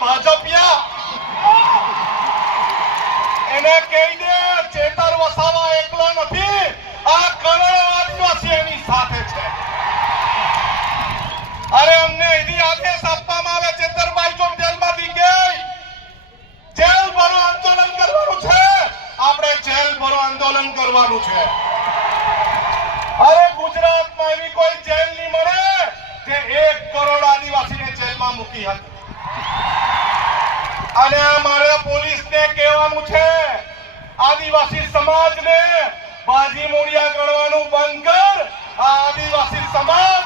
ભાજપિયા એને કહી દે ચેતર વસાવા એકલો નથી, આ કરોડો આદિવાસી એની સાથે છે. અરે અમને એવી આદેશ આપવામાં આવે ચેતરભાઈ જો જેલમાંથી ગઈ જેલ ભરો આંદોલન કરવાનું છે, આપણે જેલ ભરો આંદોલન કરવાનું છે. અરે ગુજરાતમાં એવી કોઈ જેલ નહીં મળે જે 1 કરોડ આદિવાસીને જેલમાં મૂકી હતી. અને મારે પોલીસને કહેવાનું છે, આદિવાસી સમાજને બાજી મોડિયા ગણવાનું બંધ કર. આ આદિવાસી સમાજ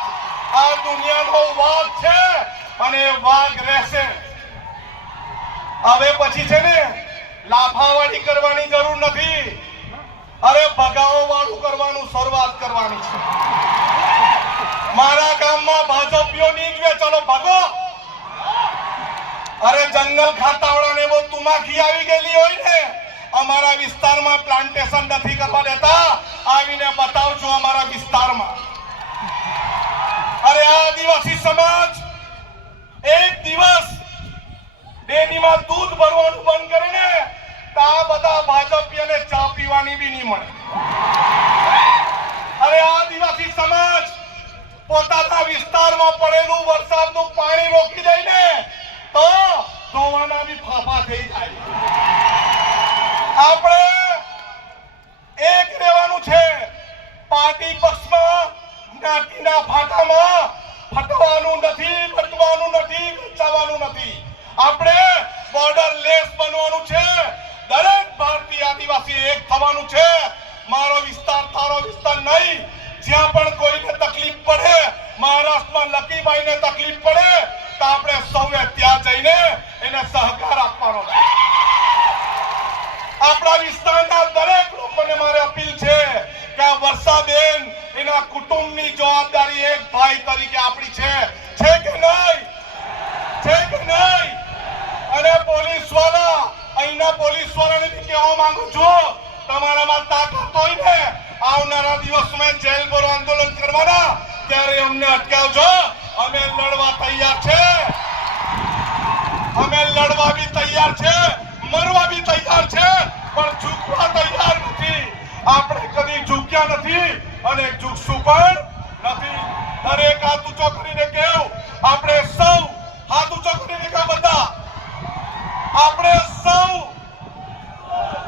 આ દુનિયાનો વાઘ છે અને વાઘ રહેશે. હવે પછી છે ને લાફાવાળી કરવાની જરૂર નથી. અરે ભગાવો વાળું કરવાનું શરૂઆત કરવાની છે. મારા ગામમાં ભાજપીઓ નીકળે, ચલો ભાગો. અરે જંગલ ખાતાવાળાને બહુ તુમાખી આવી ગયેલી હોય ને, અમારા વિસ્તારમાં પ્લાન્ટેશન નથી કરવા દેતા, આવીને બતાવજો અમારા વિસ્તારમાં. અરે આ આદિવાસી સમાજ એક દિવસ ડેરીમાં દૂધ ભરવાનું બંધ કરે ને તો આ બધા ભાજપીઓને ચા પીવાની બી નહીં મળે. અરે આદિવાસી સમાજ પોતાના વિસ્તારમાં પડેલું વરસાદનું પાણી રોકી દે ને તો ધોવાના બી ફાફા થઈ જાય. આપણે એક રહેવાનું છે. પાર્ટી પક્ષમાં જ્ઞાતિના ફાટામાં ફટવાનું નથી, ફટવાનું નથી, વેચાવાનું નથી. આપણે બોર્ડર લેસ બનવાનું છે. દરેક ભારતીય આદિવાસી એક થવાનું છે. મારો વિસ્તાર તારો વિસ્તાર નહીં. જ્યાં પણ કોઈને તકલીફ પડે, મહારાષ્ટ્રમાં લકીભાઈને તકલીફ પડે તો આપણે સૌએ ત્યાં જઈને એને સહકાર આપવાનો છે. આપણા વિસ્તારના દરેક લોકોને મારે અપીલ છે કે આ વર્ષાબેન એના કુટુંબની જવાબદારી એક ભાઈ તરીકે આપણી છે કે નહીં? છે કે નહીં? અને પોલીસ વાળા, અહીંના પોલીસ વાળાને બી કહેવા માંગુ છું, તમારામાં તાકાત હોય ને આવનારા દિવસોમાં જેલ ભરો આંદોલન કરવાના, ત્યારે અમને અટકાવજો. અમે લડવા તૈયાર છે. અમે લડવા બી તૈયાર છે, મરવા બી તૈયાર છે, પણ ઝૂકવા તૈયાર નથી. આપણે કદી ઝૂક્યા નથી અને ઝૂકશું પણ નથી. દરેક હાથ ઊંચો કરીને કહેવું, આપણે સૌ હાથ ઊંચો કરીને કહો બધા, આપણે સૌ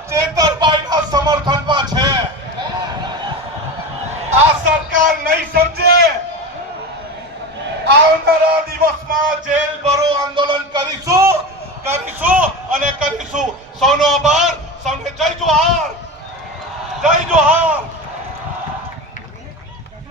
ચેતરભાઈના સમર્થનમાં છે. આ સરકાર નહીં સમજે, આવનારા દિવસમાં જેલ ભરો આંદોલન કરીશું અને કરીશું. સૌનો આભાર. સૌને જય જોહાર, જય જોહાર.